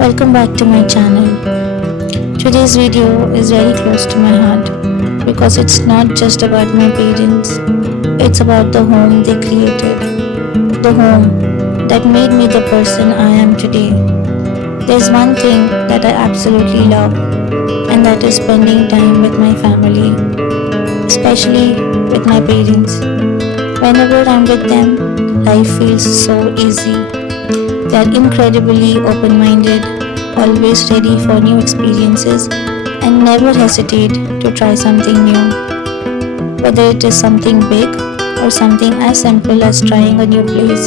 Welcome back to my channel. Today's video is very close to my heart because it's not just about my parents, it's about the home they created, the home that made me the person I am today. There's one thing that I absolutely love, and that is spending time with my family, especially with my parents. Whenever I'm with them, life feels so easy. They are incredibly open minded, always ready for new experiences, and never hesitate to try something new. Whether it is something big or something as simple as trying a new place,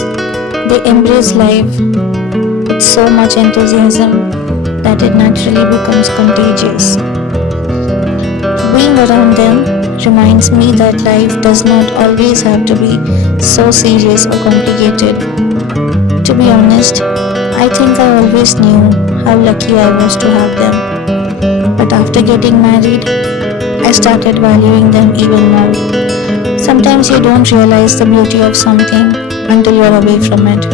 they embrace life with so much enthusiasm that it naturally becomes contagious. Being around them reminds me that life does not always have to be so serious or complicated. To be honest, I think I always knew how lucky I was to have them. But after getting married, I started valuing them even more. Sometimes you don't realize the beauty of something until you're away from it.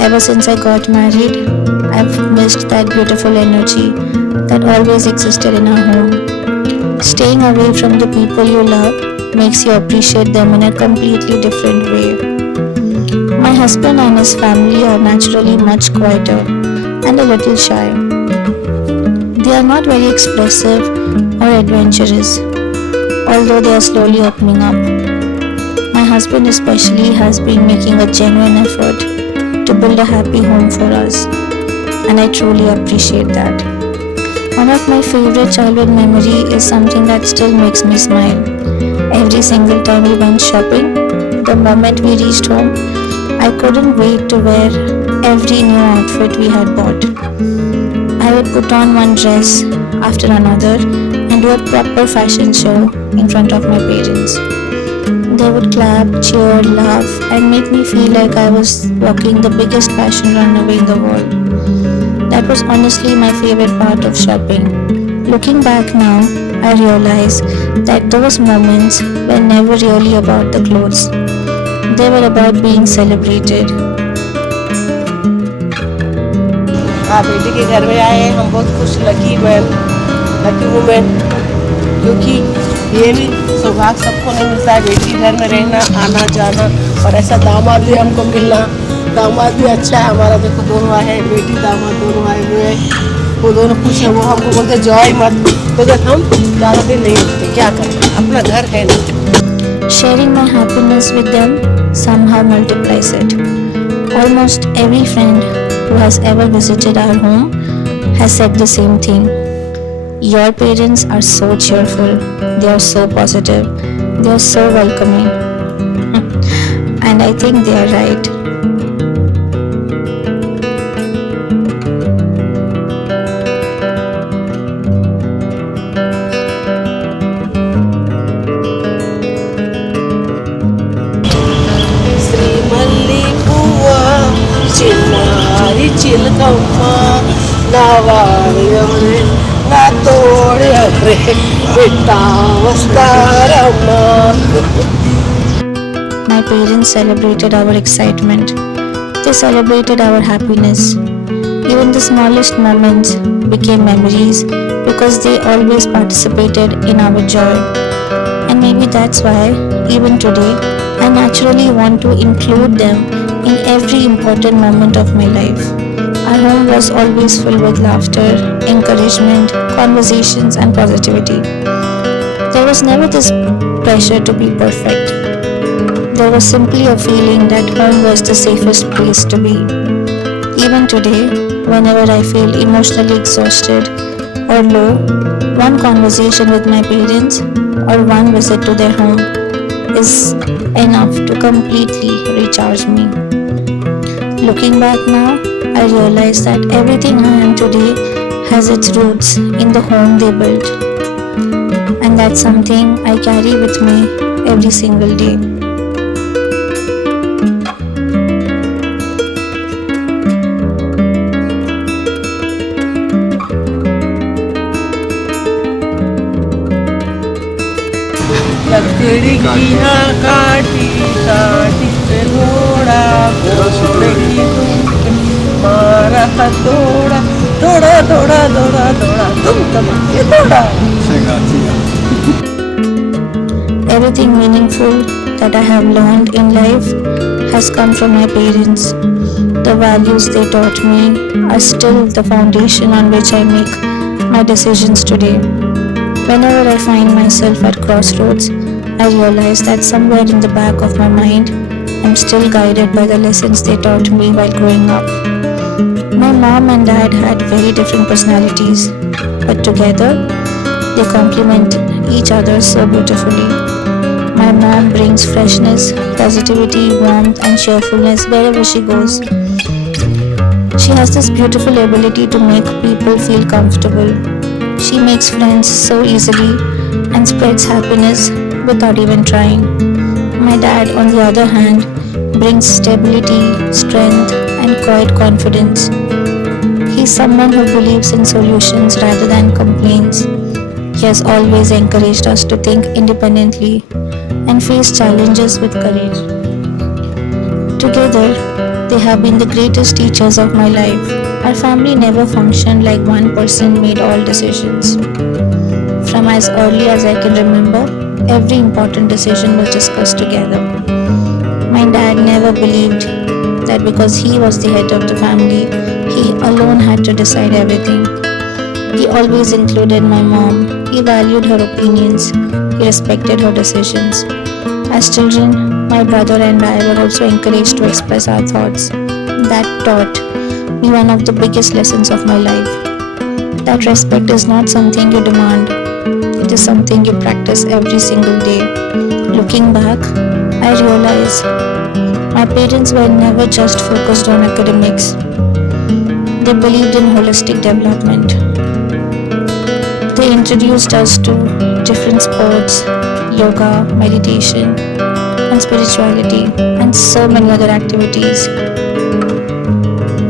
Ever since I got married, I've missed that beautiful energy that always existed in our home. Staying away from the people you love makes you appreciate them in a completely different way. My husband and his family are naturally much quieter and a little shy. They are not very expressive or adventurous, although they are slowly opening up. My husband especially has been making a genuine effort to build a happy home for us, and I truly appreciate that. One of my favorite childhood memory is something that still makes me smile. Every single time we went shopping, the moment we reached home, I couldn't wait to wear every new outfit we had bought. I would put on one dress after another and do a proper fashion show in front of my parents. They would clap, cheer, laugh, and make me feel like I was walking the biggest fashion runway in the world. That was honestly my favorite part of shopping. Looking back now, I realize that those moments were never really about the clothes. They were about being celebrated. बेटी के घर में आए हम बहुत खुश, lucky women, क्योंकि ये भी सौभाग्य सबको नहीं मिलता है बेटी घर में रहना, आना जाना, और ऐसा दामाद भी हमको मिलना। दामाद भी अच्छा है हमारा, देखो दोनों आए हैं, बेटी दामाद दोनों आए हुए हैं, वो दोनों खुश हैं। वो हमको बोलते जॉय मत, तो जब हम ज़्यादा दिन नहीं रुकते, क्या करें, अपना घर है नहीं। Sharing my happiness with them somehow multiplies it. Almost every friend who has ever visited our home has said the same thing. Your parents are so cheerful, they are so positive, they are so welcoming. And I think they are right. చిన్నారి చిలకమ్మ నా వాడెవరే నా తోడెవరే పెట్టా వస్తారమ్మా. My parents celebrated our excitement. They celebrated our happiness. Even the smallest moments became memories because they always participated in our joy. And maybe that's why, even today, I naturally want to include them in every important moment of my life. Our home was always filled with laughter, encouragement, conversations, and positivity. There was never this pressure to be perfect. There was simply a feeling that home was the safest place to be. Even today, whenever I feel emotionally exhausted or low, one conversation with my parents or one visit to their home is enough to completely recharge me. Looking back now, I realize that everything I am today has its roots in the home they built. And that's something I carry with me every single day. लकड़ी की हाँ काटी काटी पे घोड़ा घोड़े की धूप मारा हथौड़ा दौड़ा दौड़ा दौड़ा दौड़ा तुम तमाके दौड़ा. Everything meaningful that I have learned in life has come from my parents. The values they taught me are still the foundation on which I make my decisions today. Whenever I find myself at crossroads, I realize that somewhere in the back of my mind, I'm still guided by the lessons they taught me while growing up. My mom and dad had very different personalities, but together they complement each other so beautifully. My mom brings freshness, positivity, warmth, and cheerfulness wherever she goes. She has this beautiful ability to make people feel comfortable. She makes friends so easily and spreads happiness without even trying. My dad, on the other hand, brings stability, strength, and quiet confidence. He's someone who believes in solutions rather than complaints. He has always encouraged us to think independently and face challenges with courage. Together, they have been the greatest teachers of my life. Our family never functioned like one person made all decisions. From as early as I can remember, every important decision was discussed together. My dad never believed that because he was the head of the family, he alone had to decide everything. He always included my mom. He valued her opinions. He respected her decisions. As children, my brother and I were also encouraged to express our thoughts. That taught me one of the biggest lessons of my life. That respect is not something you demand, it is something you practice every single day. Looking back, I realize my parents were never just focused on academics. They believed in holistic development. They introduced us to different sports, yoga, meditation, and spirituality, and so many other activities.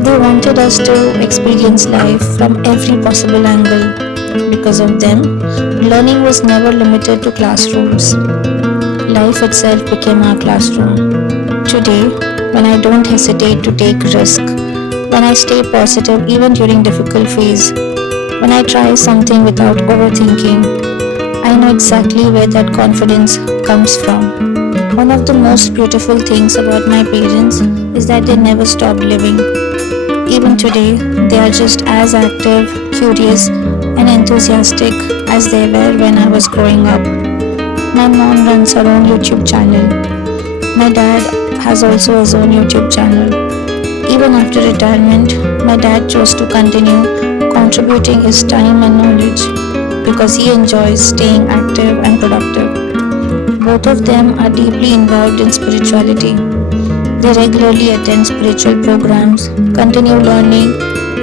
They wanted us to experience life from every possible angle. Because of them, learning was never limited to classrooms. Life itself became our classroom. Today, when I don't hesitate to take risk, when I stay positive even during difficult phase, when I try something without overthinking, I know exactly where that confidence comes from. One of the most beautiful things about my parents is that they never stopped living. Even today, they are just as active, curious, and enthusiastic as they were when I was growing up. My mom runs her own YouTube channel. My dad has also his own YouTube channel. Even after retirement, my dad chose to continue contributing his time and knowledge because he enjoys staying active and productive. Both of them are deeply involved in spirituality. They regularly attend spiritual programs, continue learning,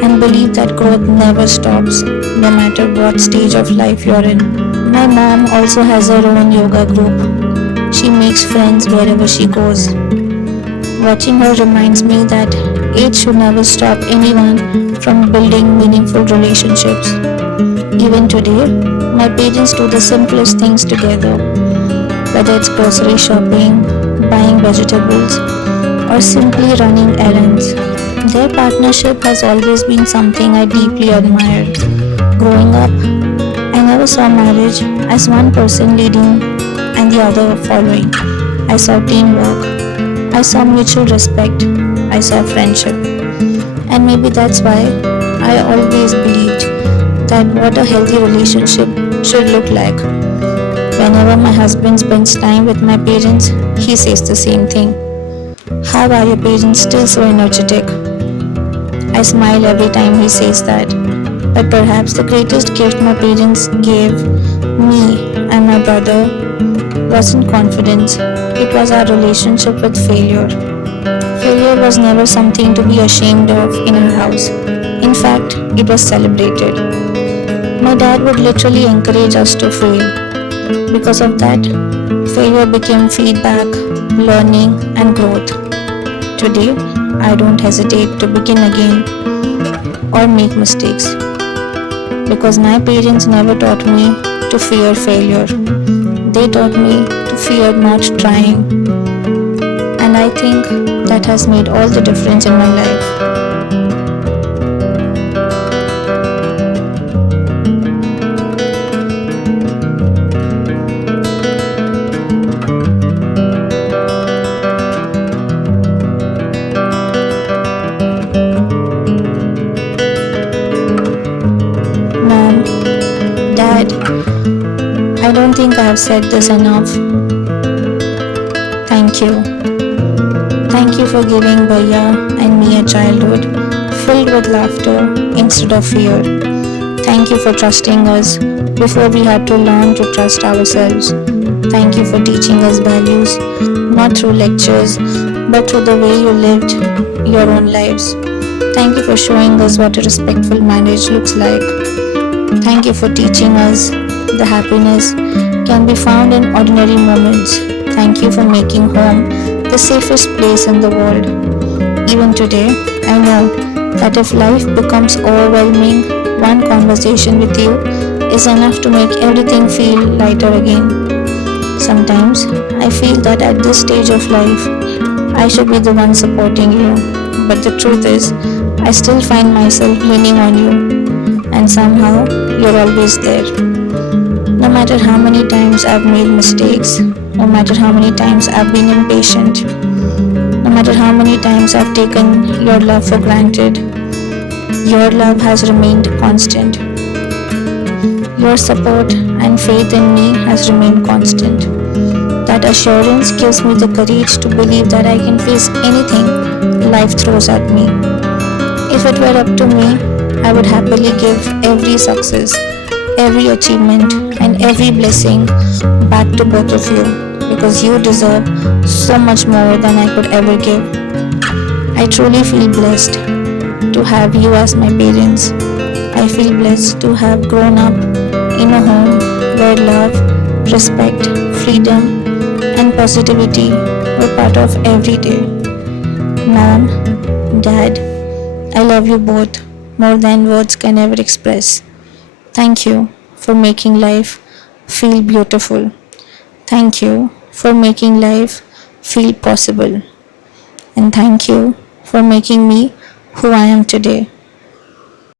and believe that growth never stops, no matter what stage of life you're in. My mom also has her own yoga group. She makes friends wherever she goes. Watching her reminds me that age should never stop anyone from building meaningful relationships. Even today, my parents do the simplest things together, whether it's grocery shopping, buying vegetables, or simply running errands. Their partnership has always been something I deeply admire. Growing up, I never saw marriage as one person leading and the other following. I saw teamwork, I saw mutual respect, I saw friendship. And maybe that's why I always believed that what a healthy relationship should look like. Whenever my husband spends time with my parents, he says the same thing. How are your parents still so energetic? I smile every time he says that. But perhaps the greatest gift my parents gave me and my brother wasn't confidence, it was our relationship with failure. Failure was never something to be ashamed of in our house. In fact, it was celebrated. My dad would literally encourage us to fail. Because of that, failure became feedback, learning, and growth. Today, I don't hesitate to begin again or make mistakes because my parents never taught me to fear failure. They taught me to fear not trying, and I think that has made all the difference in my life. Dad, I don't think I have said this enough. Thank you. Thank you for giving Bhaiya and me a childhood filled with laughter instead of fear. Thank you for trusting us before we had to learn to trust ourselves. Thank you for teaching us values, not through lectures, but through the way you lived your own lives. Thank you for showing us what a respectful marriage looks like. Thank you for teaching us the happiness can be found in ordinary moments. Thank you for making home the safest place in the world. Even today, I know that if life becomes overwhelming, one conversation with you is enough to make everything feel lighter again. Sometimes I feel that at this stage of life, I should be the one supporting you, but the truth is, I still find myself leaning on you, and somehow you're always there. No matter how many times I've made mistakes, no matter how many times I've been impatient, no matter how many times I've taken your love for granted, your love has remained constant. Your support and faith in me has remained constant. That assurance gives me the courage to believe that I can face anything life throws at me. If it were up to me, I would happily give every success, every achievement, and every blessing back to both of you because you deserve so much more than I could ever give. I truly feel blessed to have you as my parents. I feel blessed to have grown up in a home where love, respect, freedom, and positivity were part of every day. Mom, Dad, I love you both more than words can ever express. Thank you for making life feel beautiful. Thank you for making life feel possible. And thank you for making me who I am today.